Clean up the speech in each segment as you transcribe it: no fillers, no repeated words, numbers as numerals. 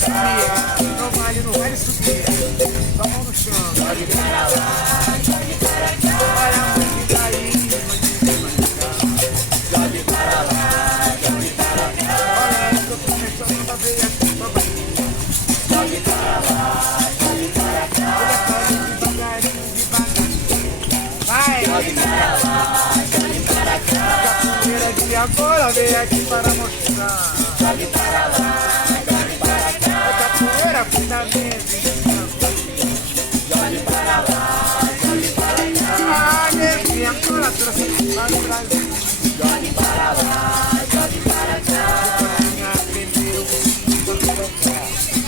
subir, não vale subir. Só mão no chão. Jogue para lá, jogue para cá. Olha a música aí, jogue para lá, jogue para cá. Olha, eu tô começando a ver aqui pra baixo. Jogue para lá, jogue para cá. Olha, devagarinho. Vai! Jogue para lá, jogue para cá. A primeira de agora veio aqui para mostrar. Jogue para lá, jogue para cá. A capoeira fundamento. Jogue para lá, jogue para cá. A neguinha agora trouxe para o Brasil. Jogue para lá, jogue para cá. Aprendeu,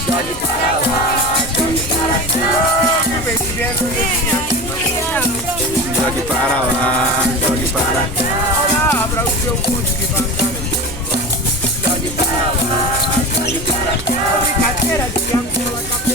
jogue para lá, jogue para cá. Jogue para lá, jogue para cá. Olha, abra o seu mundo que vai dar. Jogue para lá, jogue para cá. Brincadeira de Angola.